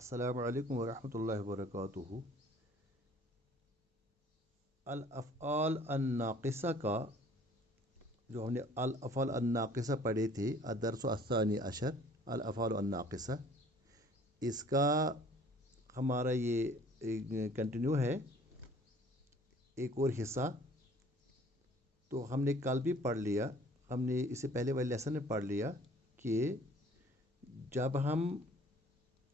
अस्सलामु अलैकुम वरहमतुल्लाहि वबरकातुहू। अल अफ़आल अन्नाक़िसा का जो हमने अल अफ़आल अन्नाक़िसा पढ़े थे अदरस अस्सानी अशर अल अफ़आल अन्नाक़िसा, इसका हमारा ये कंटिन्यू है एक और हिस्सा। तो हमने कल भी पढ़ लिया, हमने इससे पहले वाले लेसन में पढ़ लिया कि जब हम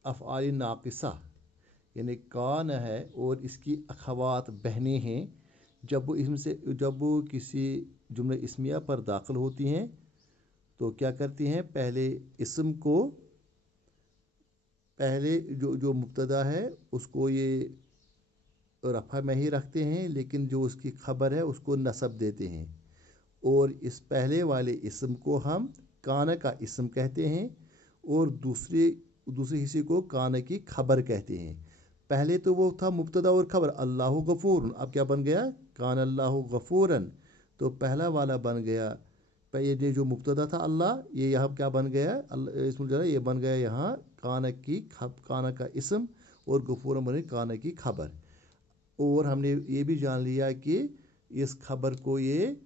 अफ़आल नाक़िसा यानी कान है और इसकी अखवात बहनें हैं, जब वो किसी जुमला इस्मिया पर दाखिल होती हैं तो क्या करती हैं, पहले इसम को पहले जो मुब्तदा है उसको ये रफ़ा में ही रखते हैं, लेकिन जो उसकी खबर है उसको नसब देते हैं। और इस पहले वाले इसम को हम कान का इसम कहते हैं और दूसरे हिस्से को कान की खबर कहते हैं। पहले तो वो था मुब्तदा और खबर अल्लाहु गफूर, अब क्या बन गया, कान अल्लाहु गफूरन। तो पहला वाला बन गया, ये जो मुब्तदा था अल्लाह, ये यहाँ क्या बन गया, इसमें जो है ये बन गया यहाँ कान का इसम और गफूरन बने कान की खबर। और हमने ये भी जान लिया कि इस खबर को ये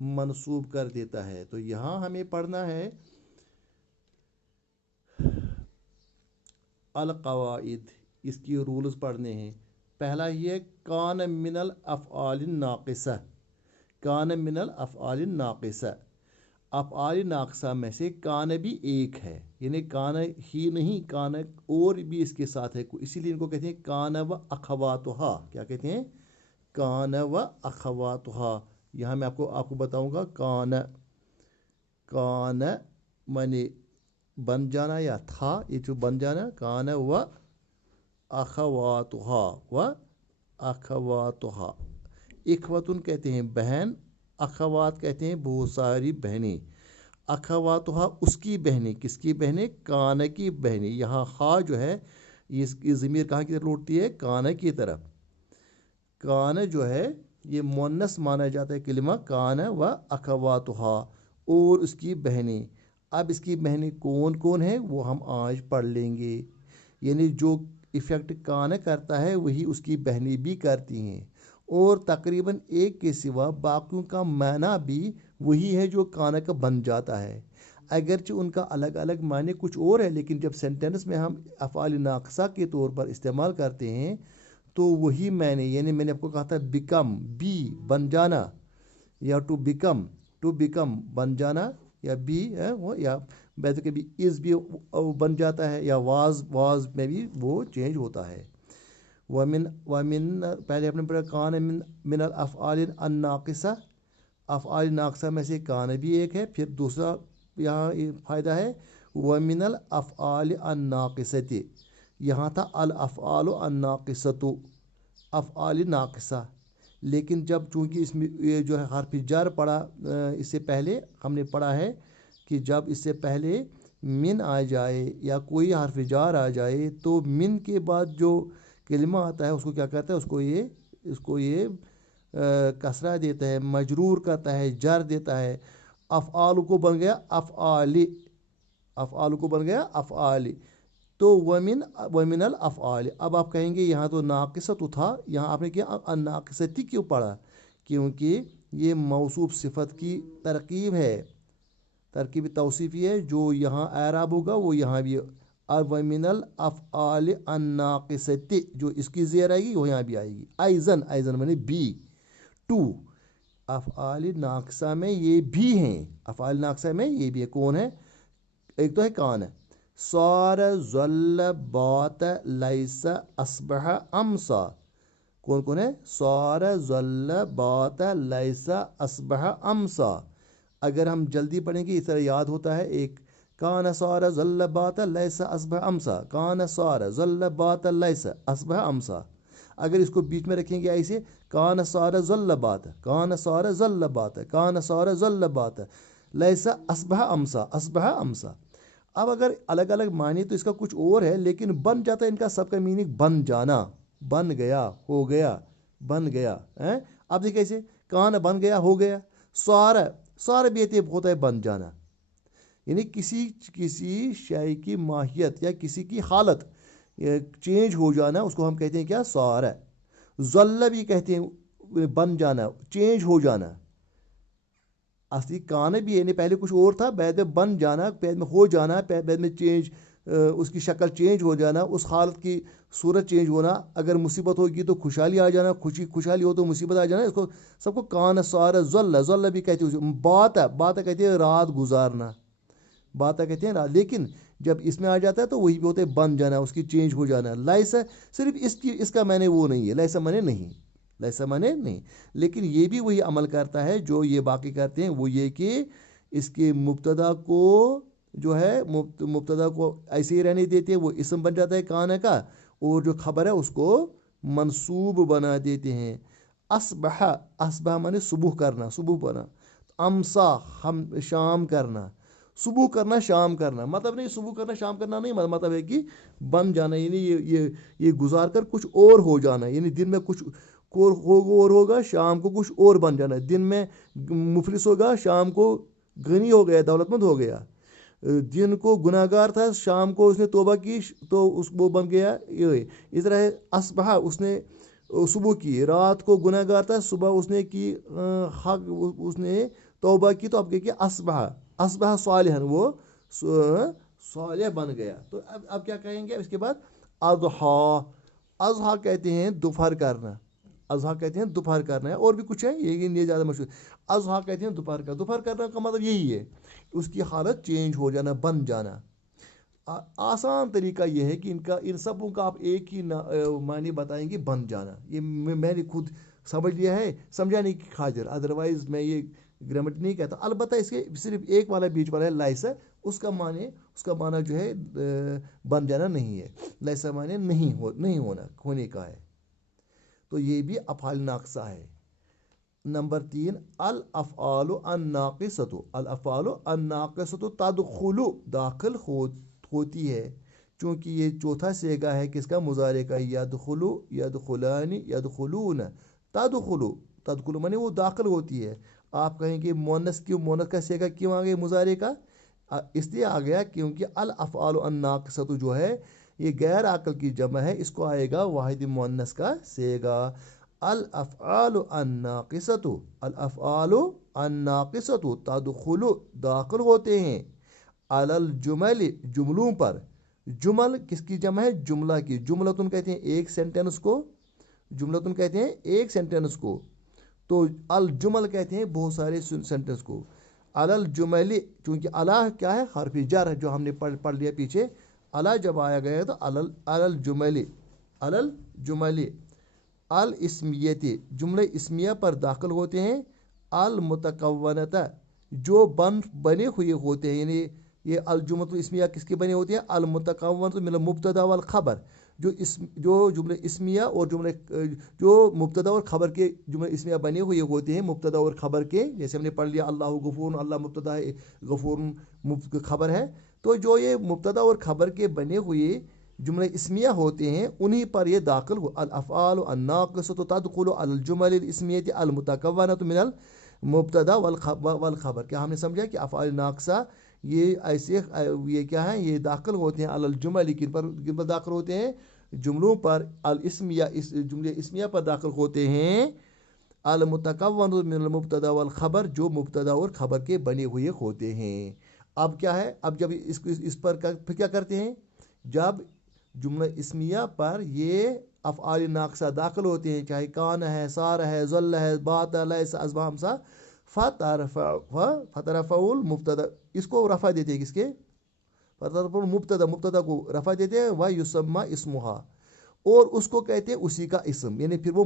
मनसूब कर देता है। तो यहाँ हमें पढ़ना है अल कवाइद, इसकी रूल्स पढ़ने हैं। पहला ये कान मिनल अफ़आल नाक़िसा, कान मिनल अफ़आल नाक़िसा, अफ़आल नाक़िसा में से कान भी एक है, यानी कान ही नहीं, कान और भी इसके साथ है, इसीलिए इनको कहते हैं कान व अखवातुहा। क्या कहते हैं, कान व अखवातुहा। यहाँ मैं आपको बताऊँगा कान माने बन जाना या था, ये जो बन जाना, कान व अखवातुहा व अखवातुहा। इखवतुन कहते हैं बहन, अखवात कहते हैं बहुत सारी बहनें। अखवातुहा उसकी बहनें, किसकी बहनें, कान की बहनें। यहाँ हा जो है इसकी ज़मीर कहाँ की तरफ लौटती है, कान की तरफ। कान जो है ये मुअन्नस माना जाता है कलिमा कान व अखवातुहा, और उसकी बहनें। अब इसकी बहनें कौन कौन है वो हम आज पढ़ लेंगे। यानी जो इफ़ेक्ट कान करता है वही उसकी बहनें भी करती हैं, और तकरीबन एक के सिवा बाकियों का माना भी वही है जो कान का बन जाता है। अगरचे उनका अलग अलग माने कुछ और है, लेकिन जब सेंटेंस में हम अफ़आल नाक़िसा के तौर पर इस्तेमाल करते हैं तो वही मैंने, यानी मैंने आपको कहा था बिकम, बी बन जाना, या टू बिकम बन जाना, या बी है वो, या वैसे कभी इज़ भी बन जाता है, या वाज में भी वो चेंज होता है। वमिन पहले आपने पढ़ा कान मिनल अफ़आल अन्नाक़िसा, अफ़आल नाक़िसा में से कान भी एक है। फिर दूसरा यहाँ फ़ायदा है वमिनल अफ़आल अन्नाक़िसति, यहाँ था अल अफ़आल अन्नाक़िसतु, अफ़आल नाक़िसा। लेकिन जब चूँकि इसमें ये जो है हर्फ जर पड़ा, इससे पहले हमने पढ़ा है कि जब इससे पहले मिन आ जाए या कोई हर्फ जार आ जाए तो मिन के बाद जो कलिमा आता है उसको क्या कहता है, उसको ये कसरा देता है, मजरूर करता है, जर देता है। अफ़आल को बन गया अफ़आली, अफ़आल को बन गया अफ़आली। तो वमिनल अफ़आल, अब आप कहेंगे यहाँ तो नाक़िसतु था, यहाँ आपने किया अन्नाक़िसती क्यों पढ़ा, क्योंकि ये मौसूफ सिफत की तरकीब है, तरकीब तौसीफ़ी है। जो यहाँ एराब होगा वो यहाँ भी, और वमिनल अफ़आल अन्नाक़िसती जो इसकी ज़ेर आएगी वो यहाँ भी आएगी। आइज़न माने भी, टू, अफ़आल नाक़िसा में ये भी हैं, अफ़आल नाक़िसा में ये भी है। कौन है, एक तो है कान, सार ज़ल्ल बात लैसा अस्बह अमसा। कौन कौन है, सार ज़ल्ल बात लैसा अस्बह अमसा। अगर हम जल्दी पढ़ेंगे इस तरह याद होता है, एक कान सार ज़ल्ल बात लैसा अस्बह अमसा, कान सार ज़ल्ल बात लैसा अस्बह अमसा। अगर इसको बीच में रखेंगे ऐसे, कान सार ज़ल्ल बात, कान सार ज़ल्ल बात, कान सार ज़ल्ल बात लैसा अस्बह अमसा, अस्बह अमसा। अब अगर अलग अलग मानी तो इसका कुछ और है, लेकिन बन जाता है इनका सबका मीनिंग बन जाना, बन गया, हो गया, बन गया है। अब देखिए ऐसे कान बन गया, हो गया। सार भी होता है बन जाना, यानी किसी शय की माहियत या किसी की हालत, चेंज हो जाना, उसको हम कहते हैं क्या, सारा। ज़ल्ल भी कहते हैं बन जाना, चेंज हो जाना। असली कान भी यानी पहले कुछ और था, बाद में बन जाना, बाद में हो जाना, बाद में चेंज, उसकी शक्ल चेंज हो जाना, उस हालत की सूरत चेंज होना। अगर मुसीबत होगी तो खुशहाली आ जाना, खुशहाली हो तो मुसीबत आ जाना। इसको सबको कान सारा। ज़ल्ल, ज़ल्ल भी कहते हैं बात है, बात कहते हैं रात गुजारना, बात कहते हैं रात। लेकिन जब इसमें आ जाता है तो वही होते हैं बन जाना, उसकी चेंज हो जाना। लाइसा सिर्फ इसका मैंने वो नहीं है, लाइसा मैंने नहीं, लैसा माने नहीं। लेकिन ये भी वही अमल करता है जो ये बाकी करते हैं, वो ये कि इसके मुब्तदा को जो है मुब्तदा को ऐसे ही रहने देते हैं, वो इसम बन जाता है कान का, और जो खबर है उसको मंसूब बना देते हैं। असबह, असबह माने सुबह करना, सुबह बना। अमसा, हम शाम करना, सुबह करना शाम करना, मतलब नहीं सुबह करना शाम करना नहीं, मतलब है कि बन जाना, यानी ये गुजार कर कुछ और हो जाना, यानी दिन में कुछ और होगा, शाम को कुछ और बन जाना। दिन में मुफलिस होगा, शाम को गनी हो गया, दौलतमंद हो गया। दिन को गुनाहगार था, शाम को उसने तौबा की तो वो बन गया ये। इस तरह असबह, उसने सुबह की, रात को गुनाहगार था, सुबह उसने की हक, उसने तौबा की तो अब क्या किया, असबह, असबह सालिहन, वो सालिह बन गया। तो अब क्या कहेंगे इसके बाद, अज़हा, अज़हा कहते हैं दोपहर करना, अज़हा कहते हैं दोपहर करना है। और भी कुछ है, ये ज़्यादा मशहूर। अज़हा कहते हैं दोपहर का, दोपहर करना का मतलब यही है, उसकी हालत चेंज हो जाना, बन जाना। आसान तरीका यह है कि इन सबों का आप एक ही मानी बताएंगे, बन जाना। ये मैंने खुद समझ लिया है, समझाने की खातिर, अदरवाइज मैं ये ग्रामर नहीं कहता। अलबत्ता इसके सिर्फ एक वाला बीच वाला है लाइसा, उसका माना जो है बन जाना नहीं है, लाइसा माने नहीं होना, होने का है। तो ये भी अफ़आल नाक़िसा है। नंबर 3, अल अफ़आलु अन्नाक़िसतु, अल अफ़आलु अन्नाक़िसतु तदखुलु, दाखिल होती है। चूँकि ये चौथा सेगा है किसका, मुज़ारे का। यदखुलु, यदखुलानी, यदखुलून, तदखुलु, तदखुलु माने वो दाखिल होती है। आप कहेंगे मोनस क्यों, मोनस का सेगा क्यों आ गया मुज़ारे का, इसलिए आ गया क्योंकि अल अफ़आलु अन्नाक़िसतु जो है ये गैर आकल की जमा है, इसको आएगा वाहिद मुअन्नस का सेगा। अल अफ़आलु अन्नाक़िसतु, अल अफ़आलु अन्नाक़िसतु तदखुलु, दाखिल होते हैं, अलल जुमल, जुमलों पर। जुमल किसकी जमा है, जुमला की। जुमलतुन कहते हैं एक सेंटेंस को, जुमलतुन कहते हैं एक सेंटेंस को। तो अल जुमल कहते हैं बहुत सारे सेंटेंस को। अलल जुमली, चूँकि अला क्या है, हर्फ जर है, जो हमने पढ़ लिया पीछे। अला जब आया गया तो अलल जुमली, अलल जुमली, अल इस्मियती, जुमले इस्मिया पर दाखिल होते हैं। अल मुतकव्वनता, जो बने हुए होते हैं, यानी ये अल जुमलतुल इस्मिया किसके बने होते हैं, अल मुतकव्वनतु मिनल मुब्तदा वल खबर, जो जुमले इस्मिया और जो मुब्तदा और खबर के जुमले इस्मिया बने हुए होते हैं, मुब्तदा और खबर के। जैसे हमने पढ़ लिया अल्लाह गफूर, अल्लाह मुब्तदा है, गफूर खबर है। तो जो ये मुब्तदा और खबर के बने हुए जुमले इस्मिया होते हैं, उन्हीं पर ये दाखिल हो। अल अफ़आलु अन्नाक़िसतु तदखुलु अलल जुमल इस्मियति अल मुतकव्वनतु मिनल मुब्तदा वल खबर। क्या हमने समझा कि अफ़आल नाक़िसा ये ऐसे, ये क्या है, ये दाखिल होते हैं अलल जुमल, किन पर दाखिल होते हैं, जुमलों पर। अल इस्मिया, इस जुमले इस्मिया पर दाखिल होते हैं। अल मुतकव्वनतु मिनल मुब्तदा वल खबर, जो मुब्तदा और खबर के बने हुए होते हैं। अब क्या है, अब जब इस पर फिर क्या करते हैं, जब जुमला इस्मिया पर ये अफ़आल नाक़िसा दाखिल होते हैं, चाहे कान है, सार है, ज़ल्ल है, बात लैसा, अज़बा, हमसा, फ़तरफ़उल मुब्तदा, इसको रफ़ा देते हैं किसके, फ़तरफ़उल मुब्तदा, मुब्तदा को रफ़ा देते हैं। व युसम्मा इस्मुहा, और उसको कहते हैं उसी का इसम, यानी फिर वो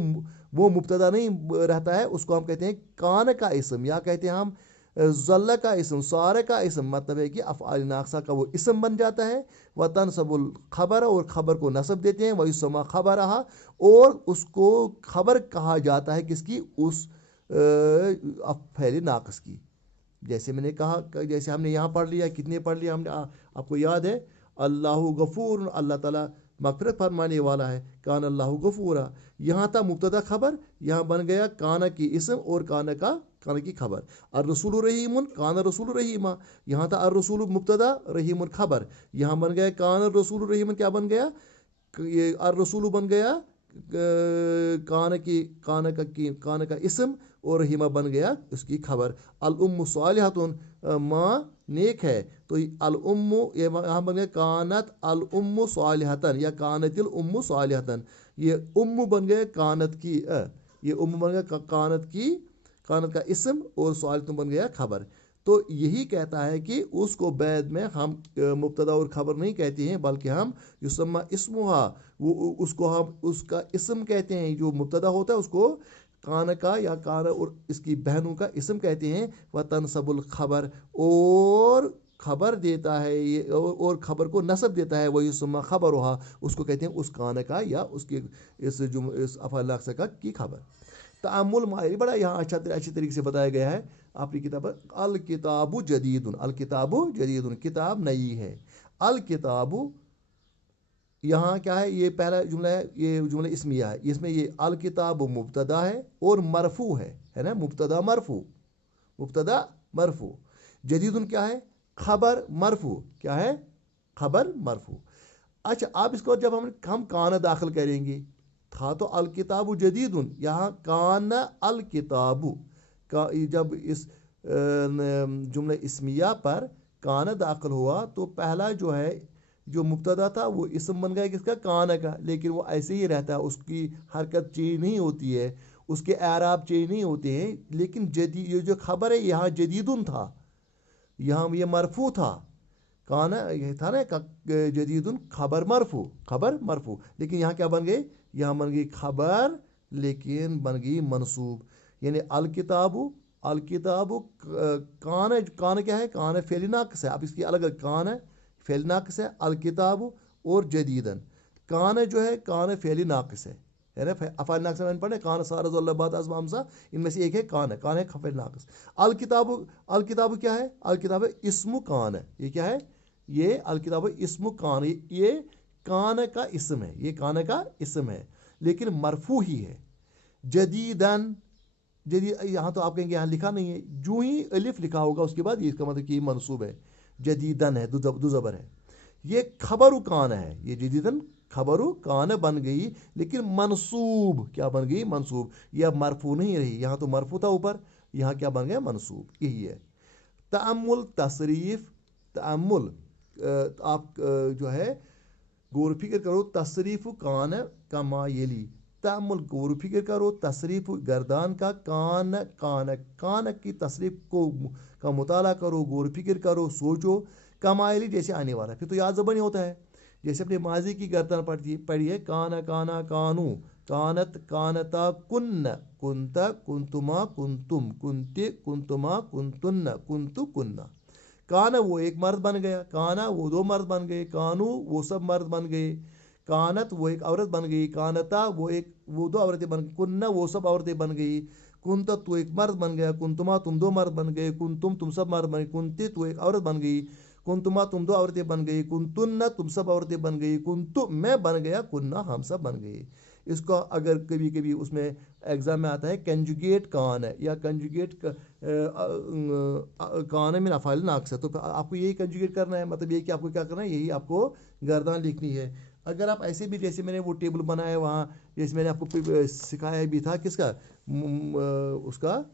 मुब्तदा नहीं रहता है, उसको हम कहते हैं कान का इसम, या कहते हैं हम ज़ल्ल का इसम, सारे का इसम। मतलब है कि अफ़आल नाक़िसा का वो इसम बन जाता है। व तनसबुल खबर, और खबर को नसब देते हैं। व युसम्मा खबरहा, और उसको खबर कहा जाता है किसकी, उस फ़ेल नाक़िस की। जैसे मैंने कहा, जैसे हमने यहाँ पढ़ लिया, कितने पढ़ लिया हमने, आपको याद है, अल्लाहु गफूर, अल्लाह ताला मग़फ़िरत फरमाने वाला है। कान अल्लाहु गफूरा, यहाँ था मुब्तदा खबर, यहाँ बन गया काना की इसम और काना की खबर। अर रसूल रहीमुन, कान रसूल रहीमा, यहाँ था अर रसूल मुब्तदा, रहीमुन खबर, यहाँ बन गया कान रसूल रहीमुन, क्या बन गया, ये अर रसूल बन गया कान का इसम, और रहीमा बन गया उसकी खबर। अल उम्मु सालिहतुन, माँ नेक है, तो अल उम्मु ये यहाँ बन गया कानत अल उम्मु सालिहतन या कानतिल उम्मु सालिहतन। ये उम्मु बन गया कानत की, ये उम्मु बन गया कानत की, कानत का इसम, और सालिहतुन बन गया खबर। तो यही कहता है कि उसको बैद में हम मुब्तदा और खबर नहीं कहते हैं, बल्कि हम युसम्मा इस्मुहा, वो उसको हम उसका इसम कहते हैं। जो मुब्तदा होता है उसको कान का या कान और इसकी बहनों का इसम कहते हैं। व तनसबुल खबर, और खबर देता है ये, और खबर को नसब देता है, वही युसम्मा खबर हुआ, उसको कहते हैं उस कान का या उसके इस अफ़ाल नाक़िसा का की खबर। तअम्मुल माहिर, बड़ा यहाँ अच्छे तरीके से बताया गया है अपनी किताब। अल किताबु जदीदुन, अल किताबु जदीदुन, किताब नई है। अल किताबु यहाँ क्या है, ये पहला जुमला है, ये जुमला इस्मिया है। इसमें ये अल किताबु मुब्तदा है और मरफू है ना, मुब्तदा मरफू, मुब्तदा मरफू। जदीदुन क्या है, खबर मरफू, क्या है, खबर मरफू। अच्छा, अब इसको जब हम कान दाखिल करेंगे, था तो अल किताबु जदीदुन, यहाँ कान अल किताबु का, जब इस जुमला इस्मिया पर कान दाखिल हुआ तो पहला जो है जो मुब्तदा था वो इसम बन गया किसका, कान का। लेकिन वो ऐसे ही रहता है, उसकी हरकत चेंज नहीं होती है, उसके एराब चेंज नहीं होते हैं। लेकिन जदीद, ये जो खबर है यहाँ जदीदुन था, यहाँ ये मरफू था, कान ये था ना जदीदुन खबर मरफू, खबर मरफू। लेकिन यहाँ क्या बन गए, यहाँ बन गई खबर, लेकिन बन गई मनसूब। यानी अल किताबु, अल किताबु कान, कान क्या है, कान फेल नाक़िस है। अब इसकी अलग अलग, कान है फेल नाक़िस है, अल किताबु और जदीदन। कान जो है कान फेल नाक़िस है ना, अफ़ाल नाक़िसा मैंने पढ़े, कान सारा ज़ल्लबात अज़्मा हमज़ा, इनमें से एक है कान है, कान है फेल नाक़िस। अल किताबु, अल किताबु क्या है, अल किताबु इस्मु कान है। ये क्या है, ये अल किताबु इस्मु कान, ये कान का इसम है, ये कान का इसम है, लेकिन मरफू ही है। जदीदन, जदीद यहाँ तो आप कहेंगे यहाँ लिखा नहीं है, जो ही अलिफ लिखा होगा उसके बाद ये इसका मतलब कि मनसूब है। जदीदन है, दो ज़बर है। ये खबरु कान है, ये जदीदन खबरु कान बन गई, लेकिन मनसूब क्या बन गई, मनसूब। यह मरफू नहीं रही, यहाँ तो मरफू था ऊपर, यहाँ क्या बन गया, मनसूब। यही है तअम्मुल तसरीफ। तअम्मुल आप जो है गौर फिक्र करो, तसरीफ कान का मायली, तअम्मुल गौर फिक्र करो, तसरीफ गर्दान का, कान कान, कान की तसरीफ को का मुताला करो, गौर फिक्र करो, सोचो। कमायली जैसे आने वाला, फिर तो याद ज़बानी होता है। जैसे अपने माजी की गर्दान पढ़ी है, काना काना कानू, कानत कानता, कुन्न कुंता, कुंतुमा कुंतुम, कुंते कुंतुमा, कुंतुन्न कुंतु कुन्ना। काना वो एक मर्द बन गया, काना वो दो मर्द बन गए, कानू वो सब मर्द बन गए, कानत वो एक औरत बन गई, कानता वो दो औरतें बन गई, कुन्ना वो सब औरतें बन गई, कुंता तो एक मर्द बन गया, कुंतुमा तुम दो मर्द बन गए, कुंतुम तुम सब मर्द बन गए, कुंती तो एक औरत बन गई, कुंतुमा तुम दो औरतें बन गई, कुंतुन्ना तुम सब औरतें बन गई, कुंतु मैं बन गया, कुन्ना हम सब बन गए। इसको अगर कभी कभी उसमें एग्जाम में आता है कंजुगेट कान है या कंजुगेट कान में अफ़ाइल नाक़िसा, तो आपको यही कंजुगेट करना है। मतलब ये कि आपको क्या करना है, यही आपको गर्दान लिखनी है। अगर आप ऐसे भी, जैसे मैंने वो टेबल बनाया वहाँ, जैसे मैंने आपको सिखाया भी था किसका, उसका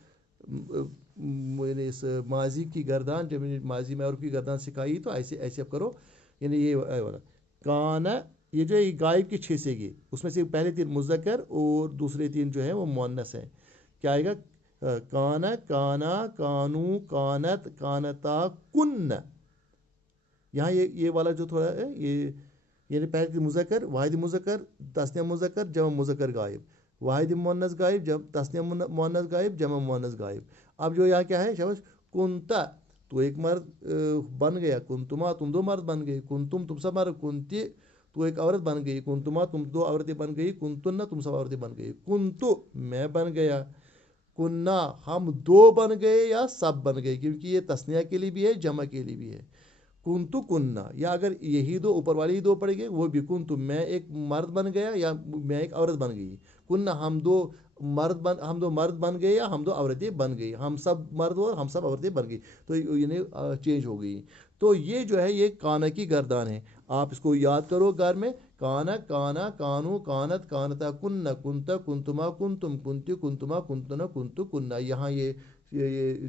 मैंने इस माजी की गर्दान, जब मैंने माजी में और की गर्दान सिखाई, तो ऐसे ऐसे आप करो। यानी ये वाला कान, ये जो है गायब की 6 सेगी, उसमें से पहले 3 मुज़क्कर और दूसरे 3 जो है वो मुअन्नस है। क्या आएगा, काना काना कानू कानत कानता कुन्न। यहाँ ये वाला जो थोड़ा है, ये पहले मुज़क्कर, वाहिद मुज़क्कर, तस्निया मुज़क्कर, जमा मुज़क्कर गायब, वाहिद मुअन्नस गायब, जब तस्निया मुअन्नस गायब, जमा मुअन्नस गायब। अब जो यहाँ क्या है, शब्द कुंता तो एक मर्द बन गया, कुंतुमा तुम दो मर्द बन गए, कुंतुम तुम सब मर्द, कुंती तो एक औरत बन गई, कुंतुमा तुम दो औरतें बन गई, कुंतुन्ना तुम सब औरतें बन गई, कुंतु मैं बन गया, कुन्ना हम दो बन गए या सब बन गए, क्योंकि ये तस्निया के लिए भी है, जमा के लिए भी है। कुंतु कुन्ना, या अगर यही दो ऊपर वाली ही दो पड़ गए, वो भी कुंतु मैं एक मर्द बन गया या मैं एक औरत बन गई, कुन्ना हम दो मर्द बन गए या हम दो औरतें बन गई, हम सब मर्द और हम सब औरतें बन गई, तो यानी चेंज हो गई। تو یہ جو ہے یہ کانا کی گردان ہے. آپ اس کو یاد کرو گھر میں. کانا کانا کانو کانت کانتا کن کنتا کنتما کنتم کنتی کنتما کنتنا کنتو کننا. یہاں یہ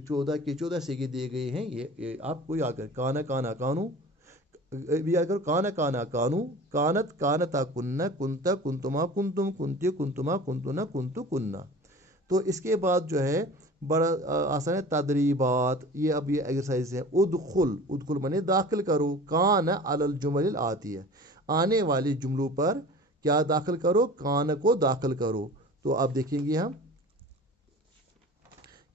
14 کے 14 سیگے دیے گئے ہیں. یہ آپ کو یاد کر. کانا کانا کانو یاد کرو. کانا کانا کانو کانت کانتا کننا کنتا کنتما کنتم کنتی کنتما کنتنا کنتو کننا. تو اس کے بعد جو ہے بڑا آسان ہے تدریبات. یہ اب یہ ایگزرسائز ہے. ادخل مانے داخل کرو. کان علی الجمل آتی ہے, آنے والے جملوں پر کیا داخل کرو, کان کو داخل کرو. تو اب دیکھیں گے ہم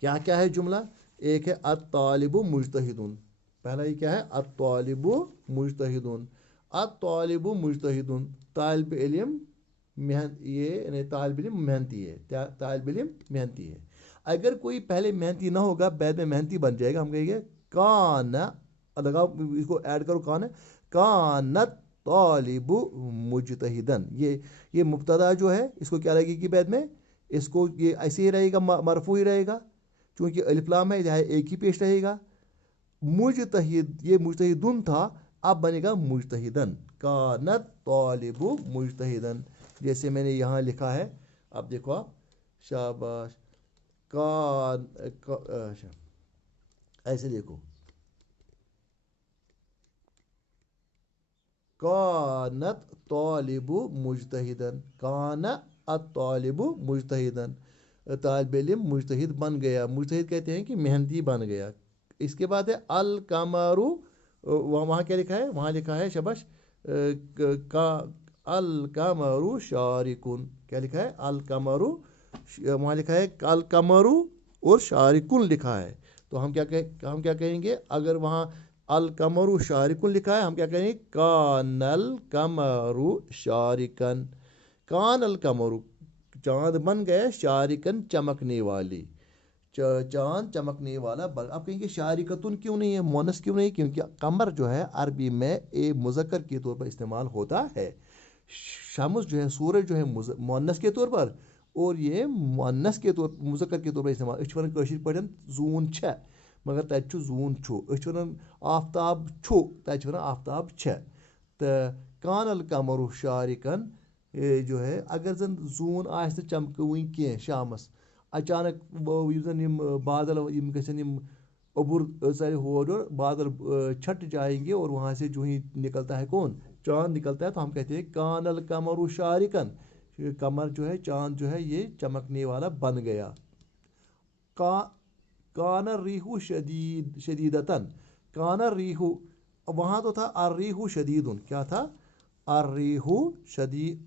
کیا کیا ہے جملہ. ایک ہے الطالب مجتہد. پہلا یہ کیا ہے, الطالب مجتہد. الطالب مجتہد, طالب علم یہ طالب علم محنتی ہے. طالب علم محنتی ہے. اگر کوئی پہلے محنتی نہ ہوگا بعد میں محنتی بن جائے گا. ہم کہیں گے کان, لگاؤ اس کو ایڈ کرو. کانت طالب مجتہدن. یہ مبتدا جو ہے اس کو کیا لگے گی بعد میں, اس کو یہ ایسے ہی رہے گا, مرفوع ہی رہے گا چونکہ الف لام ہے, جہاں ایک ہی پیش رہے گا. مجتہد یہ مجتہدن تھا, اب بنے گا مجتہدن. کانت طالب مجتہدن, جیسے میں نے یہاں لکھا ہے. اب دیکھو آپ, شاباش. ایسے دیکھو, کانت طالب مجتہدن. کان الطالب مجتہدن, طالب علم مجتہد بن گیا. مجتہد کہتے ہیں کہ محنتی بن گیا. اس کے بعد ہے القمر. وہاں کیا لکھا ہے, وہاں لکھا ہے شبش کا القمر شارکن. کیا لکھا ہے, القمر, وہاں لکھا ہے القمر اور شارکن لکھا ہے. تو ہم کیا کہیں گے, اگر وہاں القمر شارکن لکھا ہے ہم کیا کہیں گے, کان القمر شارکن. کان القمر چاند بن گیا, شارکن چمکنے والی, چاند چمکنے والا. اب کہیں گے شارکتن کیوں نہیں ہے, مونس کیوں نہیں, کیونکہ قمر جو ہے عربی میں ایک مذکر کے طور پر استعمال ہوتا ہے. شمس جو ہے, سورج جو ہے مونس کے طور پر, اور یہ مونس کے طور مذکر کے طور پر استعمال. أسۍ چھِ وَنان کٲشِر پٲٹھۍ زوٗن چھےٚ, مگر تَتہِ چھُ زوٗن چھُ. أسۍ چھِ وَنان آفتاب چھُ, تَتہِ چھِ وَنان آفتاب چھےٚ. تہٕ کان القمر شارکن جو ہے, اگر زن زوٗن آسہِ نہٕ چمکوٕنۍ کینٛہہ شامس, اچانک یِم زن یِم بادل یِم گژھن یِم اوٚبُر ژَلہِ ہور یور, بادل چھٹ جائیں گے اور وہاں سے جو ہی نکلتا ہے کون, چاند نکلتا ہے. تو ہم کہتے ہیں کان القمر شارکن, قمر جو ہے, چاند جو ہے, یہ چمکنے والا بن گیا. کان الریح شدیدتن. کان الریح, وہاں تو تھا الریح شدیدن. کیا تھا, الریح شدیدن,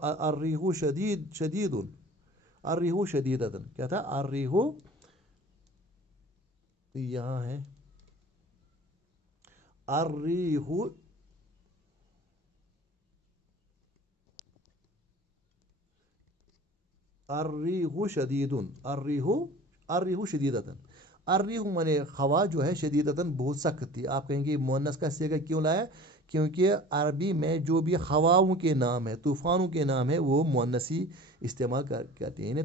الریح شدیدتن. کیا تھا, الریح, یہاں ہے الریح الریح شدیدن. الریح شدیدتن. الریح مانے ہوا جو ہے, شدیدتن بہت سخت تھی. آپ کہیں گے مونس کا صیغہ کیوں لایا, کیونکہ عربی میں جو بھی ہواؤں کے نام ہے, طوفانوں کے نام ہے, وہ مونسی استعمال کرتے ہیں.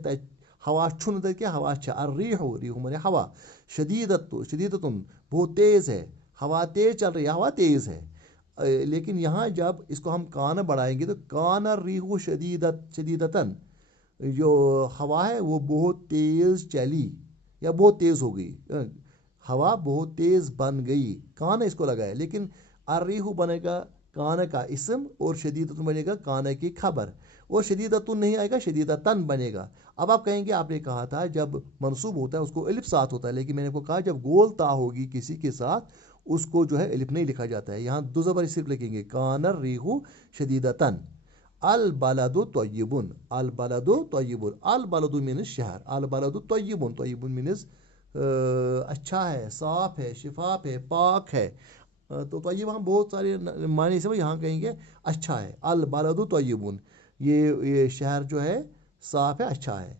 ہوا چھن تک کیا, ہوا چھا. الریح, ریح مانے ہوا. شدیدتن بہت تیز ہے, ہوا تیز چل رہی ہے, ہوا تیز ہے. لیکن یہاں جب اس کو ہم کان بڑھائیں گے تو کان الریح شدیدتن, جو ہوا ہے وہ بہت تیز چلی یا بہت تیز ہو گئی, ہوا بہت تیز بن گئی. کان اس کو لگا ہے, لیکن الریح بنے گا کان کا اسم اور شدیدتن بنے گا کان کی خبر, اور شدیدتن نہیں آئے گا, شدیدتن بنے گا. اب آپ کہیں گے, آپ نے کہا تھا جب منصوب ہوتا ہے اس کو الف ساتھ ہوتا ہے, لیکن میں نے کو کہا جب گول تا ہوگی کسی کے ساتھ اس کو جو ہے الف نہیں لکھا جاتا ہے. یہاں دو زبر صرف لکھیں گے, کان الریح شدیدتن. البلد طیبن. البلد طیبن. البلد مینز شہر. البلد طیبن. طیبن مینز اچھا ہے, صاف ہے, شفاف ہے, پاک ہے. تو طیب ہم بہت سارے معنی سے یہاں کہیں گے اچھا ہے. البلد طیبن, یہ شہر جو ہے صاف ہے, اچھا ہے.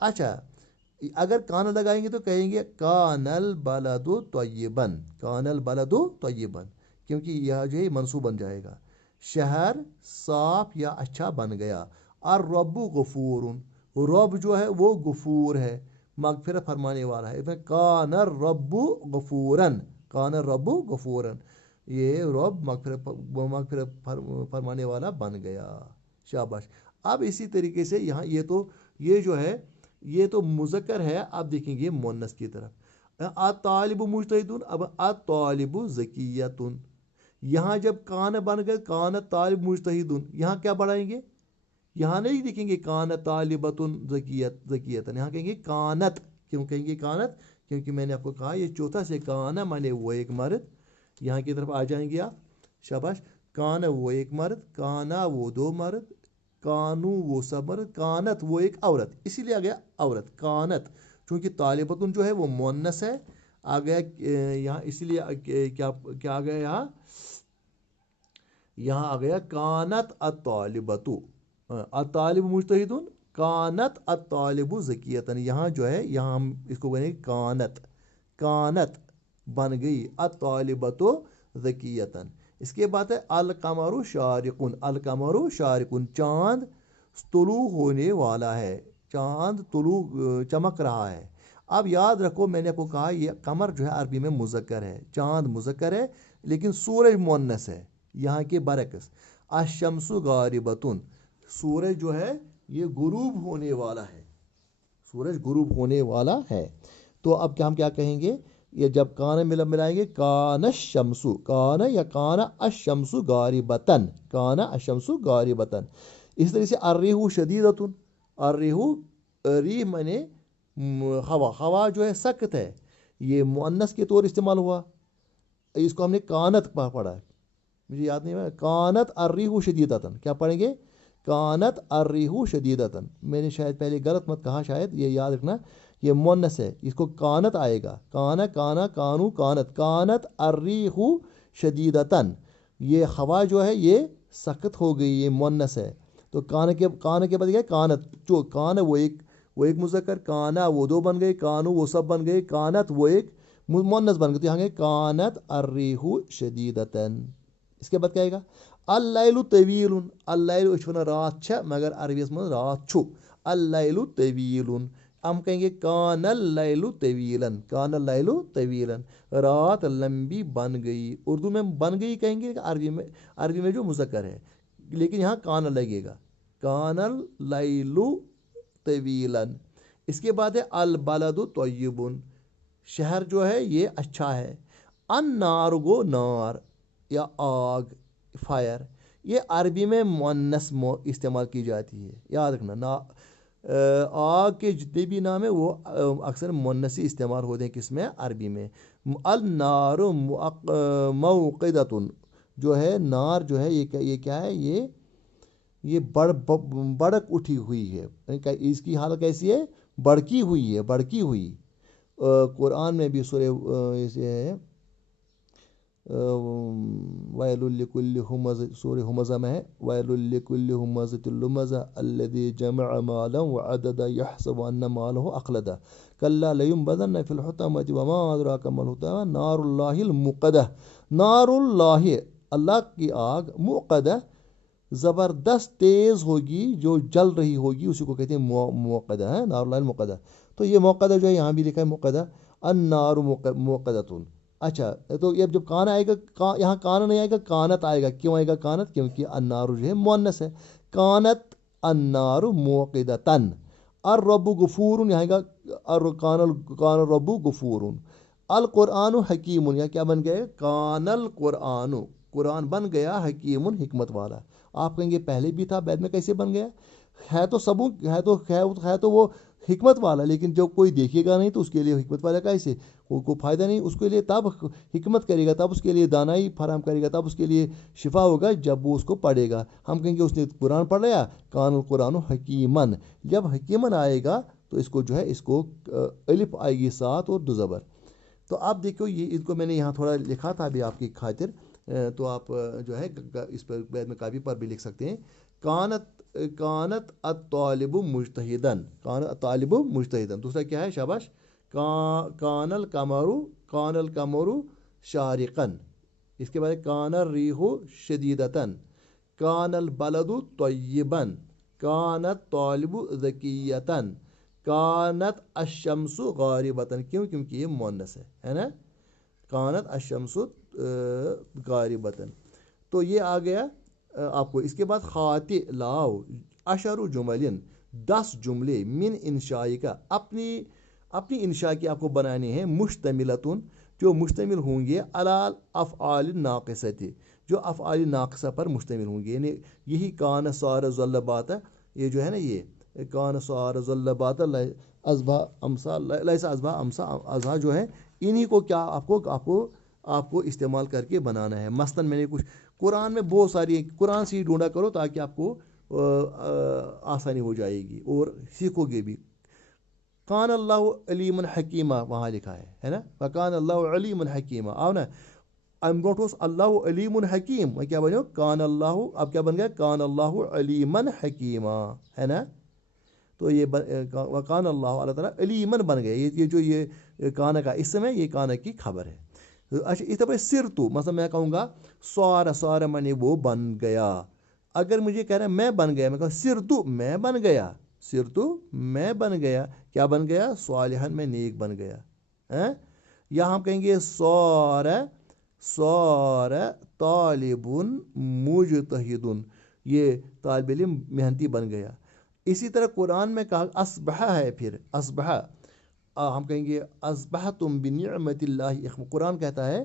اچھا, اگر کان لگائیں گے تو کہیں گے کان البلد طیبن. کان البلد طیبن, کیونکہ یہ جو ہے منصوب بن جائے گا. شہر صاف یا اچھا بن گیا. الرب غفور. رب جو ہے وہ غفور ہے, مغفرت فرمانے والا ہے. کان الرب غفورن. کان الرب غفورن. یہ रब मगफिरत फरमाने वाला बन गया। शाबाश। अब इसी तरीके से यहाँ ये जो है ये तो मुज़क्कर है। आप देखेंगे मुन्नस की तरफ अतालिबु मुजतहिदुन, अब अतालिबु ज़कियतुन। यहाँ जब कान बन गए कान तालिब मुजतहिदुन, यहाँ क्या बढ़ाएंगे? यहाँ नहीं लिखेंगे कान तालिबतुन ज़कियतन, यहाँ कहेंगे कानत। क्यों कहेंगे कानत? क्योंकि मैंने आपको कहा ये चौथा से काना माने वो एक मर्द। यहाँ की तरफ आ जाएंगे आप। शाबाश। कान वो एक मर्द, काना वो दो मर्द, कानू वो सब मर्द, कानत वो एक औरत, इसीलिए आ गया औरत कानत। चूँकि तालिबतुन जो है वो मुन्नस है, आ गया यहाँ, इसलिए क्या क्या आ गया यहाँ? यहाँ आ गया कानत अतालिबतु, अतालिब मुजतहिदुन, कानत अतालिबु ज़कियतन। यहाँ जो है यहाँ हम इसको कहेंगे कानत, कानत बन गई अतालिबतु ज़कियतन। इसके बाद है अल कमरु शारिकुन, अल कमरु शारिकुन, चांद तुलू होने वाला है, चांद तुलू चमक रहा है। अब याद रखो मैंने आपको कहा ये कमर जो है अरबी में मुज़क्कर है, चांद मुज़क्कर है, लेकिन सूरज मुअन्नस है। यहाँ के बरक्स अशम्सु गारिबतुन, सूरज जो है ये गुरूब होने वाला है, सूरज गुरूब होने वाला है। तो अब क्या हम क्या कहेंगे? ये जब कान मिलाएंगे कान शम्सु, कान या कान अशम्सु गारिबतन, कान अशम्सु गारिबतन। इस तरह से अर्रिहु शदीदतुन, अर्रिहु री मने हवा, हवा जो है सख्त है, ये मुअन्नस के तौर इस्तेमाल हुआ, इसको हमने कानत पढ़ा है, मुझे याद नहीं है। कानत अर्रिहु शदीदतन, क्या पढ़ेंगे? कानत अर्रिहु शदीदतन। मैंने शायद पहले गलत मत कहा, शायद ये याद रखना, ये मुन्नस है, इसको कानत आएगा, काना काना कानू कानत, कानत अर्रिहु शदीदतन। ये हवा जो है ये सख्त हो गई, ये मुन्नस है। तो कान के बाद क्या? कानत, जो कान वो एक मुज़क्कर, काना वो दो बन गए, कानू वो सब बन गए, कानत वो एक मुन्नस बन गए। तो यहाँ कानत अर्रिहु शदीदतन। इसके बाद क्या आएगा? अल्लैलु तवीलुन, अल्लैलु रात छ, मगर अरबी में रात छु, अल्लैलु तवीलुन। हम कहेंगे कानल लैलु तवीलन, कानल लैलु तवीलन, रात लंबी बन गई। उर्दू में बन गई कहेंगे, अरबी में जो मुज़क्कर है, लेकिन यहाँ कानल लगेगा, कानल लैलु तवीलन। इसके बाद है अल बलदु तय्यिबुन, शहर जो है ये अच्छा है। अन नार गो नार या आग, फायर, ये अरबी में मुअन्नस इस्तेमाल की जाती है, याद रखना ना। आग के जितने भी नाम है वो अक्सर मुअन्नसी इस्तेमाल होते हैं, किसमें? अरबी में। अल नारु मौक़िदतुन, जो है नार जो है ये क्या है? ये बड़क उठी हुई है, इसकी हालत कैसी है? बड़की हुई है, बड़की हुई। कुरान में भी इसे है वैलुल लिकुल्लि हुमज़, सूरह हुमज़ा में है वैलुल लिकुल्लि हुमज़तिल लुमज़ा अल्लज़ी जमअ मालन व अददा यहसबु अन्ना मालहु अख़लदा कल्ला लयुनबज़न्ना फिल हुतमति वमा अदराका मल हुतमा नारुल्लाहिल मुक़दा। नारुल्लाहि, अल्लाह की आग, मुक़दा ज़बरदस्त तेज़ होगी, जो जल रही होगी, उसी को कहते हैं मुक़दा है, नारुल्लाहिल मुक़दा। तो ये मुक़दा जो है यहाँ भी लिखा है मुक़दा, अन्नारु मुक़दतुन। अच्छा, तो ये जब कान आएगा, यहाँ कान नहीं आएगा, कानत आएगा। क्यों आएगा कानत? क्योंकि अन्नारु जो है मुअन्नस है। कानत अन्नारु मुक़िदतन। अर रब्बु गफूरुन, यहाँ आएगा कान रब्बु गफूरुन। अल कुरानु हकीमुन, यहाँ क्या बन गया? कानल कुरानु, कुरान बन गया हकीमुन, हिकमत वाला। आप कहेंगे पहले भी था, बाद में कैसे बन गया? है तो वो हिकमत वाला, लेकिन जब कोई देखेगा नहीं तो उसके लिए हिकमत वाला कैसे? को फ़ायदा नहीं, उसके लिए तब हिकमत करेगा, तब उसके लिए दानाई फराम करेगा, तब उसके लिए शिफा होगा जब वो उसको पढ़ेगा। हम कहेंगे उसने कुरान पढ़ लिया, कानुल कुरान हकीमन। जब हकीमन आएगा तो इसको जो है, इसको अलिफ आएगी साथ और दो ज़बर। तो आप देखो ये, इनको मैंने यहाँ थोड़ा लिखा था अभी आपकी खातिर, तो आप जो है इस पर बाद में कापी पर भी लिख सकते हैं। कानत अत्तालिबु मुजतहिदन, कानत अत्तालिबु मुजतहिदन। दूसरा क्या है? शाबाश। कानल कमरु शारिकन। इसके बाद कानर रीहु शदीदतन, कानल बलदु तय्यिबन, कानत तालिबु ज़कियतन, कानत अशम्सु गारिबतन। क्यों? क्योंकि ये मुअन्नस है ना। कानत अशम्सु غاربتن. تو یہ آ گیا آپ کو. اس کے بعد خاط لاؤ اشر جملن 10 جملے من انشائی کا اپنی انشاء کی آپ کو بنانے ہیں مشتملتن جو مشتمل ہوں گے علال افعال ناقصتی جو افعال ناقصہ پر مشتمل ہوں گے. یعنی یہی کان صار ظل بات یہ جو ہے نا یہ کان صار ظل بات ازبا امسا لیسا ازبا امسا ازہا جو ہے انہی کو کیا آپ کو استعمال کر کے بنانا ہے. مثلاً میں نے کچھ قرآن میں بہت ساری قرآن سے ہی ڈھونڈا کرو تاکہ آپ کو آسانی ہو جائے گی اور سیکھو گے بھی. کان اللہ علیم حکیمہ وہاں لکھا ہے نا وکان اللہ علیم حکیمہ آؤ نا ام برونٹھ اوس اللہ علیم حکیم وہ کیا بنو کان اللہ اب کیا بن گیا کان اللہ علیم حکیمہ ہے نا. تو یہ وکان اللہ تعالیٰ علیمن بن گئے. یہ جو یہ کانا کا اسم ہے یہ کانا کی خبر ہے. اچھا اس طرح سر تو مثلا میں کہوں گا سوار منی وہ بن گیا. اگر مجھے کہہ رہا ہے میں بن گیا میں کہوں سر تو میں بن گیا سر تو میں بن گیا کیا بن گیا صالحن میں نیک بن گیا. یا ہم کہیں گے سور طالب مجتہد یہ طالب علم محنتی بن گیا. اسی طرح قرآن میں کہا اصبح ہے پھر اصبح ہم کہیں گے اصبحتم بنعمت اللہ قرآن کہتا ہے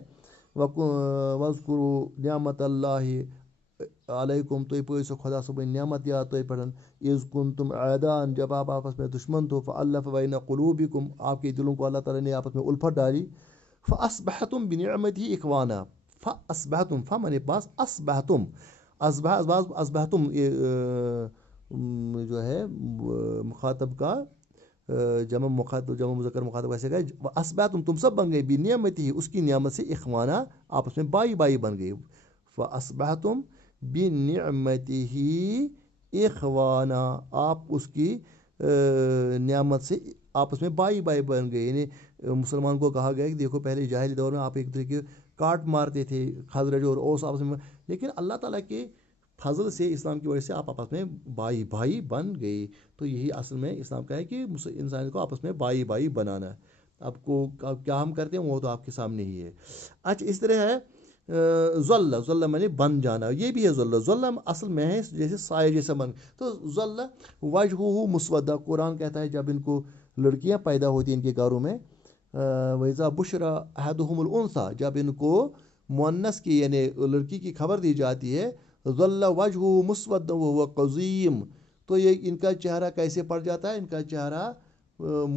وَاذْكُرُوا نعمت اللہ علیکم تو پوچھو خدا صبح نعمت یاد تو پڑھن اذ کنتم اعداء جب آپ آپس میں دشمن تو فالف بین قلوبکم آپ کے دلوں کو اللہ تعالیٰ نے آپس میں الفت ڈالی فاصبحتم بنعمته اخوانا فاصبحتم فمن پاس اصبحتم اصبحتم جو ہے مخاطب کا جمع مذکر مخاطب ایسے گئے اصبحتم تم سب بن گئے بنعمته اس کی نعمت سے اخوانا آپس میں بائی بن گئے. فاصبحتم بنعمته اخوانا آپ اس کی نعمت سے آپس میں بائی بن گئے. یعنی مسلمان کو کہا گیا کہ دیکھو پہلے جاہلی دور میں آپ ایک دوسرے کے کاٹ مارتے تھے خزرج اور اوس آپس میں لیکن اللہ تعالیٰ کے فضل سے اسلام کی وجہ سے آپ آپس میں بھائی بن گئے. تو یہی اصل میں اسلام کا ہے کہ انسان کو آپس میں بائی بنانا ہے. آپ کو کیا ہم کرتے ہیں وہ تو آپ کے سامنے ہی ہے. اچھا اس طرح ہے ذل میں نے بن جانا یہ بھی ہے ذل اصل میں ہے جیسے سایہ جیسا بن. تو ذل وجہہ مسودہ قرآن کہتا ہے جب ان کو لڑکیاں پیدا ہوتی ہیں ان کے گھروں میں وَإِذَا بُشِّرَ أَحَدُهُمُ الْأُنثىٰ جب ان کو مؤنث کی یعنی لڑکی کی خبر دی جاتی ہے ظل وجهه مسودا وهو قزیم تو یہ ان کا چہرہ کیسے پڑ جاتا ہے ان کا چہرہ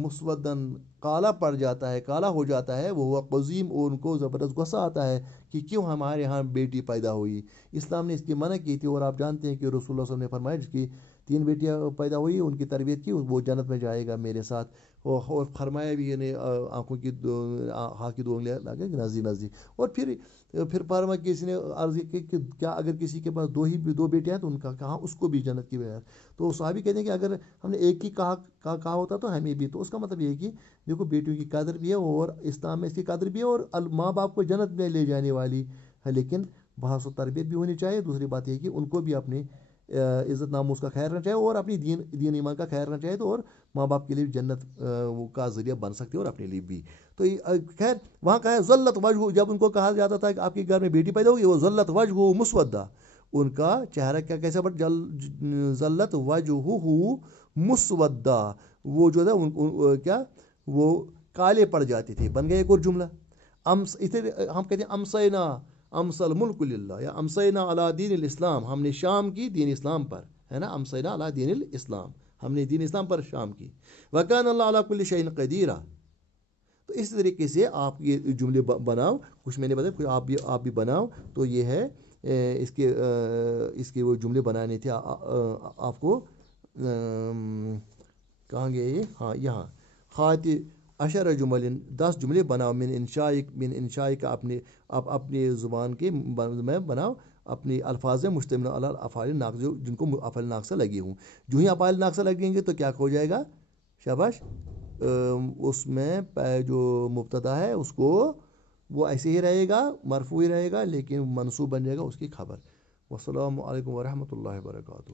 مسودن کالا پڑ جاتا ہے کالا ہو جاتا ہے وہ قزیم اور ان کو زبردست غصہ آتا ہے کہ کیوں ہمارے ہاں بیٹی پیدا ہوئی. اسلام نے اس کی منع کی تھی اور آپ جانتے ہیں کہ رسول اللہ صلی اللہ علیہ وسلم نے فرمایا جس کی 3 بیٹیاں پیدا ہوئی ان کی تربیت کی وہ جنت میں جائے گا میرے ساتھ. اور فرمایا بھی یعنی آنکھوں کی ہاتھ کی 2 انگلیاں لگے نزدیک اور پھر فرمایا کسی نے عرض کی کہ کیا اگر کسی کے پاس 2 بیٹیاں ہیں تو ان کا کہا اس کو بھی جنت کی بات. تو صحابی کہتے ہیں کہ اگر ہم نے ایک ہی کہا ہوتا تو ہمیں بھی. تو اس کا مطلب یہ ہے کہ دیکھو بیٹیوں کی قدر بھی ہے اور اسلام میں اس کی قدر بھی ہے اور ماں باپ کو جنت میں لے جانے والی ہے لیکن بحث و تربیت بھی ہونی چاہیے. دوسری بات یہ کہ ان کو بھی اپنی عزت ناموس کا خیال رکھنا چاہیے اور اپنی دین ایمان کا خیال رکھنا چاہیے تو اور ماں باپ کے لیے جنت کا ذریعہ بن سکتے اور اپنے لیے بھی. تو خیر وہاں کہا ہے ذلت وجہ جب ان کو کہا جاتا تھا کہ آپ کے گھر میں بیٹی پیدا ہوگی وہ ذلت وجہ مسودہ ان کا چہرہ کیسا بڑھ ذلت وجہ مسودہ وہ جو ہے کیا وہ کالے پڑ جاتے تھے. بن گئے ایک اور جملہ ہم کہتے ہیں امسینا امسل ملک للہ یا امسینا علی دین الاسلام ہم نے شام کی دین اسلام پر ہے نا امسینا علی دین الاسلام ہم نے دین اسلام پر شام کی. وکان اللہ علی کل شیء قدیر. تو اس طریقے سے آپ یہ جملے بناؤ کچھ میں نے بتایا کچھ آپ بھی بناؤ. تو یہ ہے اس کے وہ جملے بنانے تھے آپ کو کہاں گئے یہ ہاں یہاں خاط اشر جمل 10 جملے بناؤ من انشاء کا اپنی زبان کے میں بناؤ اپنی الفاظ مشتمل علی افعال ناقصہ جن کو افعال ناقصہ لگی ہوں. جو ہی افعال ناقصہ لگیں گے تو کیا ہو جائے گا شاباش اس میں جو مبتدا ہے اس کو وہ ایسے ہی رہے گا مرفوع ہی رہے گا لیکن منصوب بن جائے گا اس کی خبر. والسلام علیکم ورحمۃ اللہ وبرکاتہ.